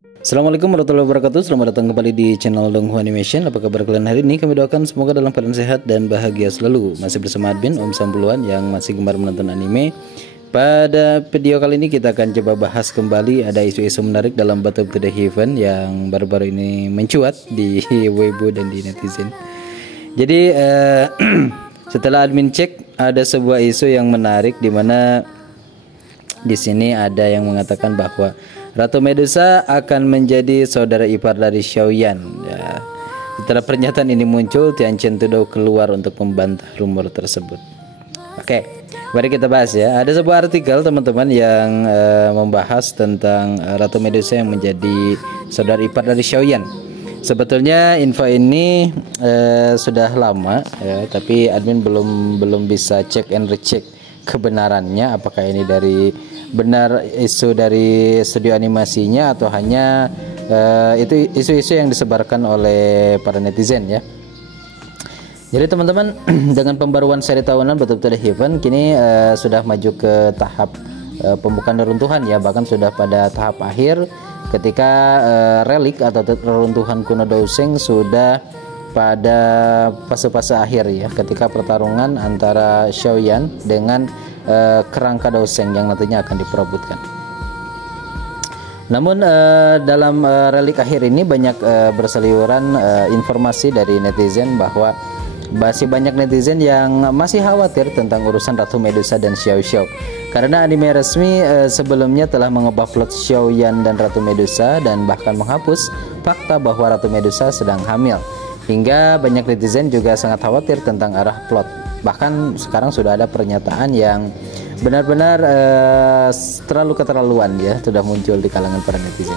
Assalamualaikum warahmatullahi wabarakatuh. Selamat datang kembali di channel Donghu Animation. Apa kabar kalian hari ini? Kami doakan semoga dalam keadaan sehat dan bahagia selalu. Masih bersama admin Om Sampuluan yang masih gemar menonton anime. Pada video kali ini kita akan coba bahas kembali ada isu-isu menarik dalam Battle to the Heaven yang baru-baru ini mencuat di Weibo dan di netizen. Jadi setelah admin cek, ada sebuah isu yang menarik di mana di sini ada yang mengatakan bahwa Ratu Medusa akan menjadi saudara ipar dari Xiaoyan. Ya. Setelah pernyataan ini muncul, Tian Chen Tudou keluar untuk membantah rumor tersebut. Oke, mari kita bahas ya. Ada sebuah artikel teman-teman yang membahas tentang Ratu Medusa yang menjadi saudara ipar dari Xiaoyan. Sebetulnya info ini sudah lama ya, tapi admin belum bisa cek and recheck kebenarannya, apakah ini dari benar isu dari studio animasinya atau hanya itu isu-isu yang disebarkan oleh para netizen ya. Jadi teman-teman, dengan pembaruan seri tahunan Battle to the Heaven kini sudah maju ke tahap pembukaan reruntuhan ya, bahkan sudah pada tahap akhir ketika relik atau reruntuhan kuno Douseng sudah pada fase-fase akhir ya, ketika pertarungan antara Xiaoyan dengan kerangka Douseng yang nantinya akan diperebutkan. Namun dalam relik akhir ini banyak berseliweran informasi dari netizen bahwa masih banyak netizen yang masih khawatir tentang urusan Ratu Medusa dan Xiao Xiao, karena anime resmi sebelumnya telah mengubah plot Xiaoyan dan Ratu Medusa dan bahkan menghapus fakta bahwa Ratu Medusa sedang hamil. Hingga banyak netizen juga sangat khawatir tentang arah plot. Bahkan sekarang sudah ada pernyataan yang benar-benar terlalu keterlaluan ya, sudah muncul di kalangan para netizen,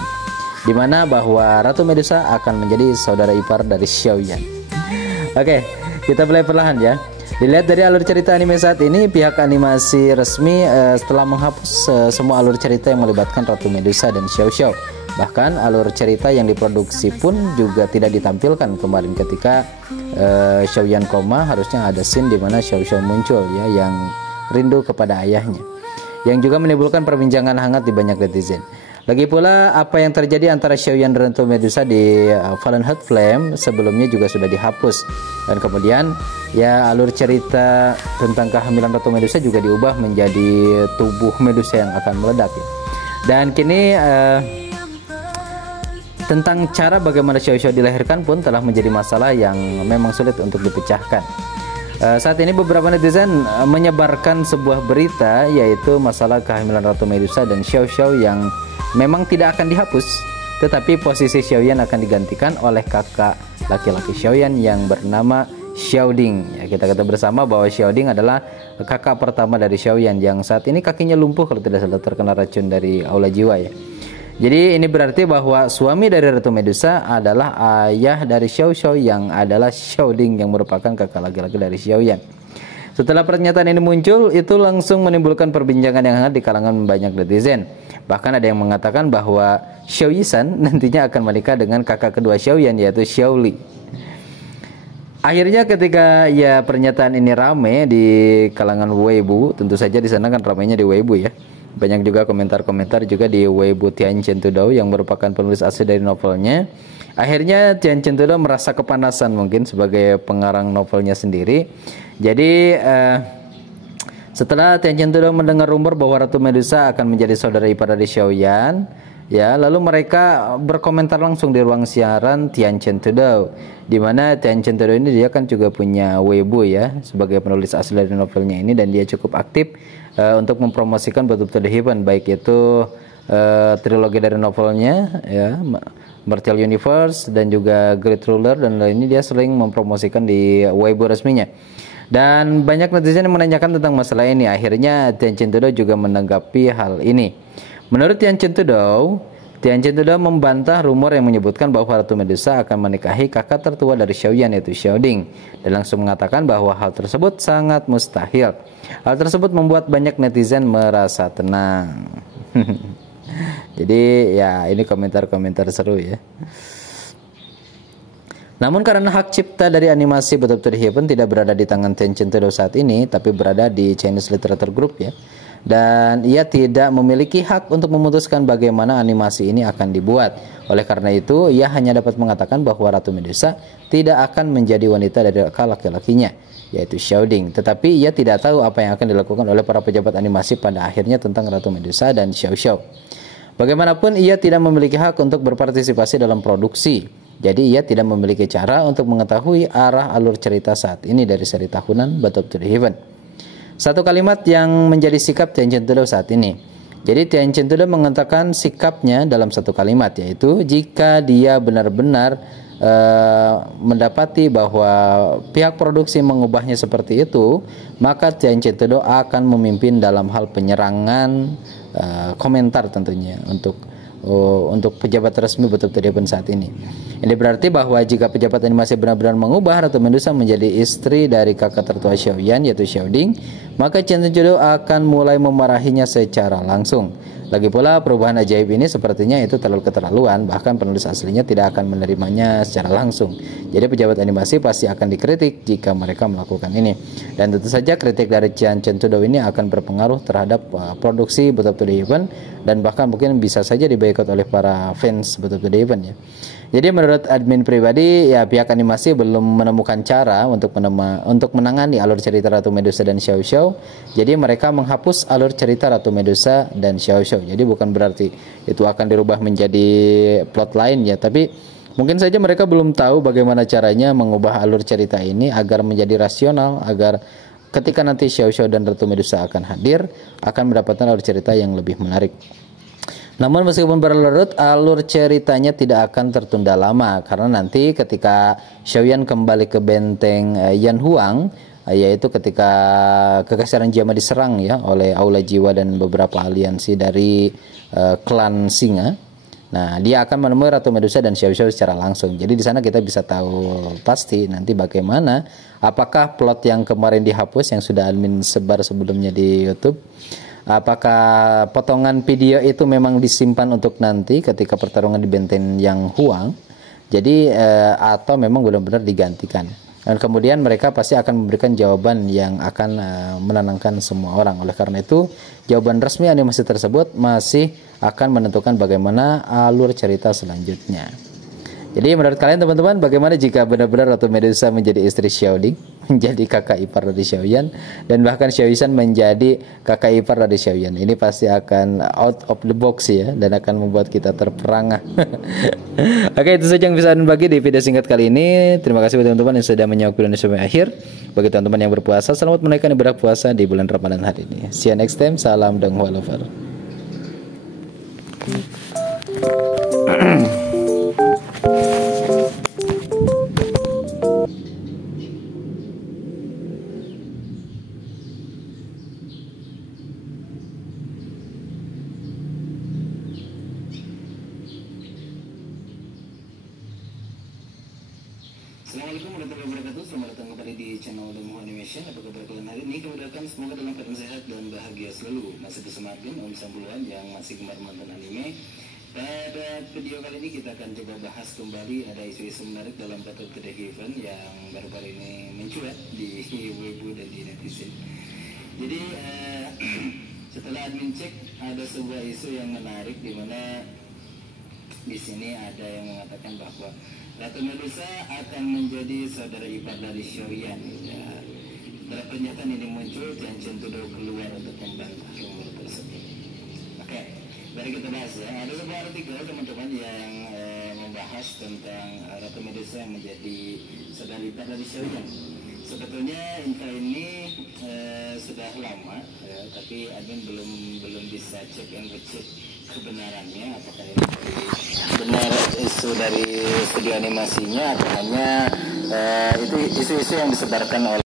di mana bahwa Ratu Medusa akan menjadi saudara ipar dari Xiaoyan. Oke, kita mulai perlahan ya. Dilihat dari alur cerita anime saat ini, pihak animasi resmi setelah menghapus semua alur cerita yang melibatkan Ratu Medusa dan Xiao Xiao. Bahkan alur cerita yang diproduksi pun juga tidak ditampilkan kemarin ketika Xiaoyan koma. Harusnya ada scene di mana Xiao Xiao muncul ya, yang rindu kepada ayahnya, yang juga menimbulkan perbincangan hangat di banyak netizen. Lagi pula apa yang terjadi antara Xiaoyan dan Ratu Medusa di Fallen Heart Flame sebelumnya juga sudah dihapus, dan kemudian ya alur cerita tentang kehamilan Ratu Medusa juga diubah menjadi tubuh Medusa yang akan meledak ya. Dan kini tentang cara bagaimana Xiao Xiao dilahirkan pun telah menjadi masalah yang memang sulit untuk dipecahkan. Saat ini beberapa netizen menyebarkan sebuah berita, yaitu masalah kehamilan Ratu Medusa dan Xiao Xiao yang memang tidak akan dihapus, tetapi posisi Xiaoyan akan digantikan oleh kakak laki-laki Xiaoyan yang bernama Xiaoding. Ya, kita kata bersama bahwa Xiaoding adalah kakak pertama dari Xiaoyan yang saat ini kakinya lumpuh kalau tidak salah, terkena racun dari aula jiwa ya. Jadi ini berarti bahwa suami dari Ratu Medusa adalah ayah dari Xiao Xiao yang adalah Xiaoding yang merupakan kakak laki-laki dari Xiaoyan. Setelah pernyataan ini muncul, itu langsung menimbulkan perbincangan yang hangat di kalangan banyak netizen. Bahkan ada yang mengatakan bahwa Xiao Yisan nantinya akan menikah dengan kakak kedua Xiaoyan, yaitu Xiao Li. Akhirnya ketika ya pernyataan ini rame di kalangan Weibo, tentu saja di sana kan ramainya di Weibo ya. Banyak juga komentar-komentar juga di Weibo Tian Chen Tudou yang merupakan penulis asli dari novelnya. Akhirnya Tian Chen Tudou merasa kepanasan mungkin sebagai pengarang novelnya sendiri. Jadi setelah Tian Chen Tudou mendengar rumor bahwa Ratu Medusa akan menjadi saudara ipar dari Xiaoyan, ya, lalu mereka berkomentar langsung di ruang siaran Tian Chen Tudou, di mana Tian Chen Tudou ini dia kan juga punya Weibo ya sebagai penulis asli dari novelnya ini, dan dia cukup aktif untuk mempromosikan Battle to the Heaven, baik itu trilogi dari novelnya ya, Martial Universe dan juga Great Ruler, dan lainnya dia sering mempromosikan di Weibo resminya. Dan banyak netizen yang menanyakan tentang masalah ini. Akhirnya Tian Chen Tudou juga menanggapi hal ini. Menurut Tian Chen Tudou membantah rumor yang menyebutkan bahwa Ratu Medusa akan menikahi kakak tertua dari Xiaoyan, yaitu Xiaoding, dan langsung mengatakan bahwa hal tersebut sangat mustahil. Hal tersebut membuat banyak netizen merasa tenang. Jadi ya ini komentar-komentar seru ya. Namun karena hak cipta dari animasi Battle to the Heaven tidak berada di tangan Tian Chen Tudou saat ini, tapi berada di Chinese Literature Group ya, dan ia tidak memiliki hak untuk memutuskan bagaimana animasi ini akan dibuat. Oleh karena itu, ia hanya dapat mengatakan bahwa Ratu Medusa tidak akan menjadi wanita dari kakak laki-lakinya, yaitu Xiaoding. Tetapi ia tidak tahu apa yang akan dilakukan oleh para pejabat animasi pada akhirnya tentang Ratu Medusa dan Xiao Xiao. Bagaimanapun, ia tidak memiliki hak untuk berpartisipasi dalam produksi. Jadi ia tidak memiliki cara untuk mengetahui arah alur cerita saat ini dari seri tahunan Battle to the Heaven. Satu kalimat yang menjadi sikap Tian Chen-Tudo saat ini. Jadi Tian Chen-Tudo mengatakan sikapnya dalam satu kalimat, yaitu jika dia benar-benar mendapati bahwa pihak produksi mengubahnya seperti itu, maka Tian Chen-Tudo akan memimpin dalam hal penyerangan komentar tentunya untuk pejabat resmi Battle to the Heaven saat ini. Ini berarti bahwa jika pejabat animasi benar-benar mengubah Ratu Medusa menjadi istri dari kakak tertua Xiaoyan, yaitu Xiaoding, maka Tian Chen-Tudo akan mulai memarahinya secara langsung. Lagi pula, perubahan ajaib ini sepertinya itu terlalu keterlaluan, bahkan penulis aslinya tidak akan menerimanya secara langsung. Jadi pejabat animasi pasti akan dikritik jika mereka melakukan ini. Dan tentu saja kritik dari Tian Chen-Tudo ini akan berpengaruh terhadap produksi Battle to the Heaven, dan bahkan mungkin bisa saja diboikot oleh para fans Battle to the Heaven ya. Jadi menurut admin pribadi, ya pihak animasi belum menemukan cara untuk menangani alur cerita Ratu Medusa dan Xiao Xiao. Jadi mereka menghapus alur cerita Ratu Medusa dan Xiao Xiao. Jadi bukan berarti itu akan dirubah menjadi plot lain ya, tapi mungkin saja mereka belum tahu bagaimana caranya mengubah alur cerita ini agar menjadi rasional, agar ketika nanti Xiao Xiao dan Ratu Medusa akan hadir, akan mendapatkan alur cerita yang lebih menarik. Namun meskipun berlarut, alur ceritanya tidak akan tertunda lama, karena nanti ketika Xiaoyan kembali ke benteng Yan Huang, yaitu ketika Kekaisaran Jiama diserang ya oleh Aula Jiwa dan beberapa aliansi dari klan Singa. Nah, dia akan menemui Ratu Medusa dan Xiao Xiao secara langsung. Jadi di sana kita bisa tahu pasti nanti bagaimana, apakah plot yang kemarin dihapus yang sudah admin sebar sebelumnya di YouTube, apakah potongan video itu memang disimpan untuk nanti ketika pertarungan di benteng Yang Huang, jadi atau memang benar-benar digantikan. Dan kemudian mereka pasti akan memberikan jawaban yang akan menenangkan semua orang. Oleh karena itu, jawaban resmi animasi tersebut masih akan menentukan bagaimana alur cerita selanjutnya. Jadi menurut kalian teman-teman, bagaimana jika benar-benar Ratu Medusa menjadi istri Xiaoding, menjadi kakak ipar dari Xiaoyan, dan bahkan Xiaoyan menjadi kakak ipar dari Xiaoyan? Ini pasti akan out of the box ya, dan akan membuat kita terperangah. Oke, itu saja yang bisa saya bagi di video singkat kali ini. Terima kasih buat teman-teman yang sudah menyimak video ini sampai akhir. Bagi teman-teman yang berpuasa, selamat menunaikan ibadah puasa di bulan Ramadan hari ini. See you next time. Salam dan walaupar. Assalamualaikum warahmatullahi wabarakatuh. Selamat datang kembali di channel Demo Animation. Apa kabar kalian hari ini? Kami doakan semoga dalam keadaan sehat dan bahagia selalu. Masih bersama Admin Om Sambulan yang masih gemar menonton anime. Pada video kali ini kita akan coba bahas kembali ada isu-isu menarik dalam Battle to the Heaven yang baru-baru ini mencuat di Weibo dan di netizen. Jadi setelah admin cek, ada sebuah isu yang menarik di mana di sini ada yang mengatakan bahwa Ratu Medusa akan menjadi saudara ipar dari Xiaoyan. Ya, setelah pernyataan ini muncul, Tian Chen-Tudo keluar untuk membantah rumor tersebut. Oke, mari kita bahas ya. Ada sebuah artikel teman-teman yang membahas tentang Ratu Medusa yang menjadi saudara ipar dari Xiaoyan. Sebetulnya info ini sudah lama, ya, tapi admin belum bisa cek and recheck kebenarannya, apakah ini benar isu dari studio animasinya atau hanya itu isu-isu yang disebarkan oleh